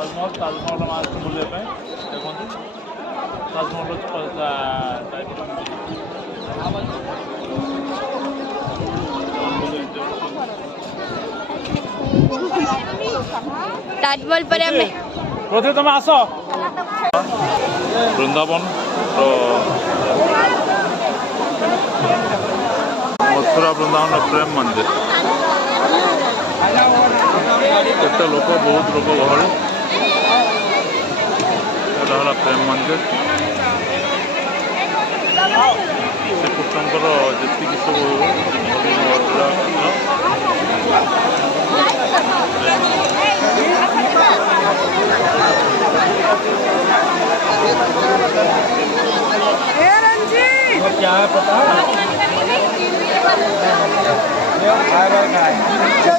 ତାଜମହଲ ମା ଆସିଛି ବୁଲିବା ପାଇଁ ଦେଖନ୍ତୁ ତାଜମହଲ ताजमहल पर हमें रोथे तुम आस वृंदावन तो मथुरा वृंदावन प्रेम मंदिर केते लोक बहुत लोक गहली एटा प्रेम मंदिर श्रीकृष्णकर जी सब क्या है पता जो